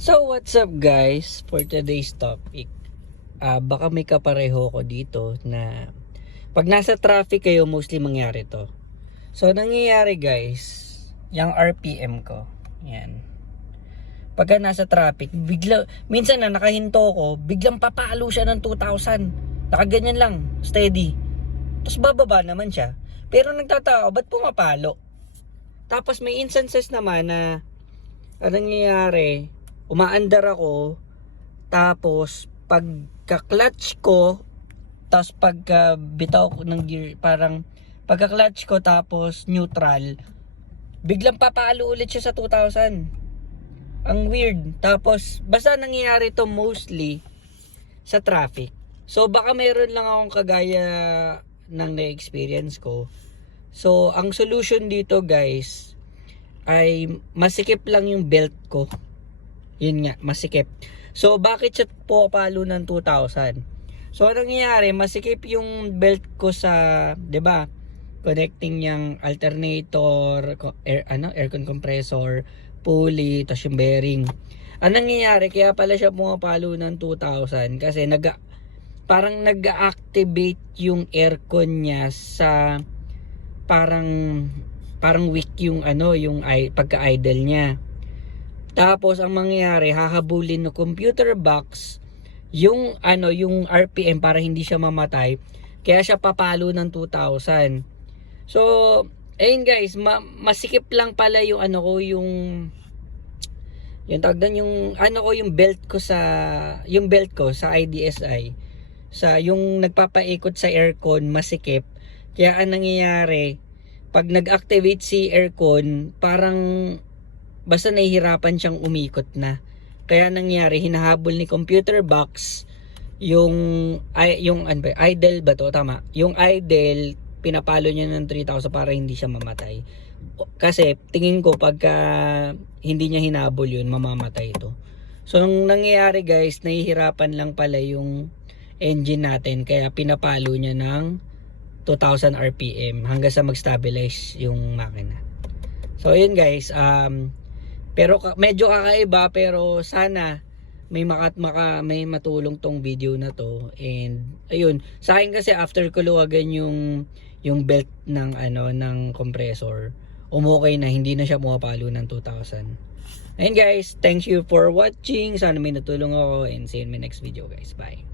So what's up guys, for today's topic, baka may kapareho ko dito na pag nasa traffic kayo mostly mangyari to. So nangyayari guys, yung RPM ko, yan. Pagka nasa traffic, minsan na nakahinto ko, biglang papalo siya ng 2,000. Nakaganyan lang, steady. Tapos bababa naman siya. Pero nagtataka, ba't pumapalo? Tapos may instances naman na anong nangyayari, umaandar ako, tapos pagka-clutch ko, tapos pagka bitaw ko ng gear, parang pagka-clutch ko tapos neutral, biglang papalo ulit siya sa 2,000. Ang weird. Tapos basta nangyayari to mostly sa traffic. So baka mayroon lang akong kagaya ng na-experience ko. So ang solution dito guys ay masikip lang yung belt ko. Yun nga, masikip. So bakit siya po palo ng 2,000? So anong nangyayari, masikip yung belt ko sa, 'di ba? Connecting yung alternator, aircon compressor, pulley, tapos yung bearing. Ang nangyayari, kaya pala siya pumapalo ng 2,000 kasi parang nag-activate yung aircon niya sa parang weak yung yung pagka-idle niya. Tapos ang mangyayari, hahabulin ng computer box yung yung RPM para hindi siya mamatay. Kaya siya papalo ng 2,000. So, ayun guys, masikip lang pala yung yung tagdan yung yung belt ko sa IDSI, sa yung nagpapaikot sa aircon, masikip. Kaya ang nangyayari, pag nag-activate si aircon, parang basta nahihirapan siyang umikot na. Kaya nangyayari, hinahabol ni computer box yung idle ba to? Tama. Yung idle, pinapalo niya ng 3,000 para hindi siya mamatay. Kasi tingin ko pagka hindi niya hinabol yun, mamamatay ito. So nung nangyayari guys, nahihirapan lang pala yung engine natin, kaya pinapalo niya ng 2,000 RPM hanggang sa mag-stabilize yung makina. So yun guys, pero medyo kakaiba, pero sana may matulong tong video na to. And ayun, sa akin kasi after ko luwagan yung belt ng ng compressor, umokay na, hindi na siya pumapalo ng 2,000. Ayun guys, thank you for watching. Sana may natulong ako, and see you in my next video guys. Bye.